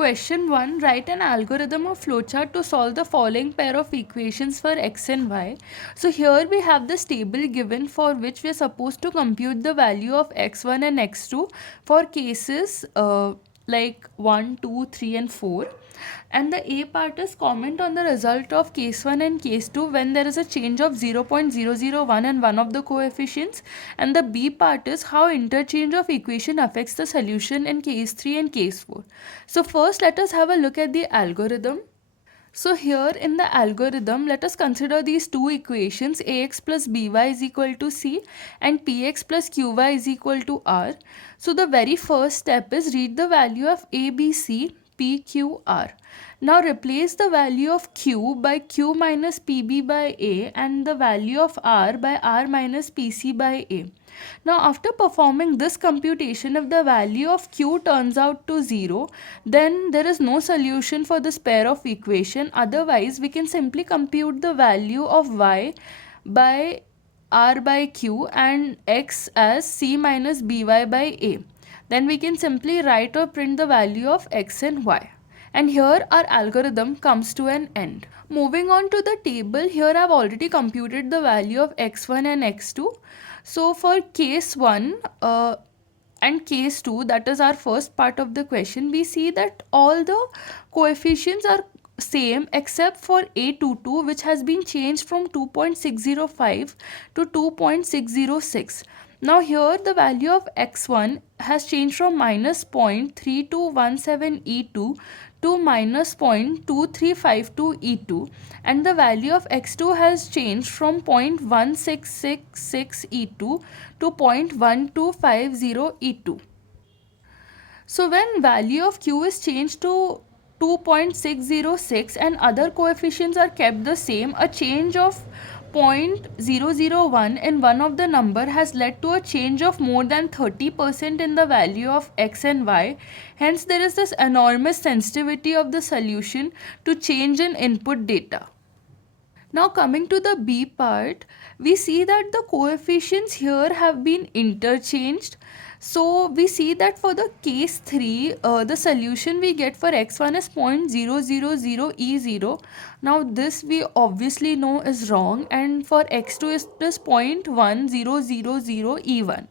Question 1. Write an algorithm or flowchart to solve the following pair of equations for x and y. So here we have this table given for which we are supposed to compute the value of x1 and x2 for cases like 1, 2, 3 and 4. And the A part is comment on the result of case 1 and case 2 when there is a change of 0.001 in one of the coefficients. And the B part is how interchange of equation affects the solution in case 3 and case 4. So first let us have a look at the algorithm. So here in the algorithm, let us consider these two equations, ax plus by is equal to c and px plus qy is equal to r. So the very first step is read the value of a, b, c, p, q, r. Now replace the value of q by q minus pb by a and the value of r by r minus pc by a. Now after performing this computation, if the value of q turns out to 0, then there is no solution for this pair of equation. Otherwise, we can simply compute the value of y by r by q and x as c minus by a. Then we can simply write or print the value of x and y. And here our algorithm comes to an end. Moving on to the table, here I have already computed the value of x1 and x2. So for case 1 and case 2, that is our first part of the question, we see that all the coefficients are same except for A22, which has been changed from 2.605 to 2.606. Now here the value of x1 has changed from minus 0.3217 E2 to minus 0.2352 E2, and the value of x2 has changed from 0.1666 E2 to 0.1250 E2. So when value of q is changed to 2.606 and other coefficients are kept the same, a change of 0.001 in one of the number has led to a change of more than 30% in the value of x and y. Hence there is this enormous sensitivity of the solution to change in input data. Now coming to the B part, we see that the coefficients here have been interchanged. So we see that for the case 3, the solution we get for x1 is 0.000 E0. Now this we obviously know is wrong, and for x2 it is 0.1000 E1.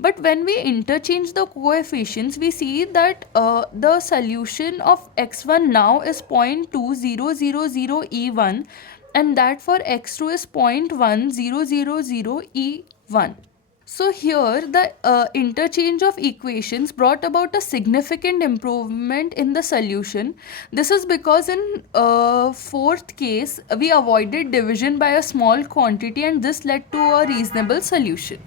But when we interchange the coefficients, we see that the solution of x1 now is 0.2000 E1, and that for x2 is 0.1000 E1. So here the interchange of equations brought about a significant improvement in the solution. This is because in fourth case we avoided division by a small quantity, and this led to a reasonable solution.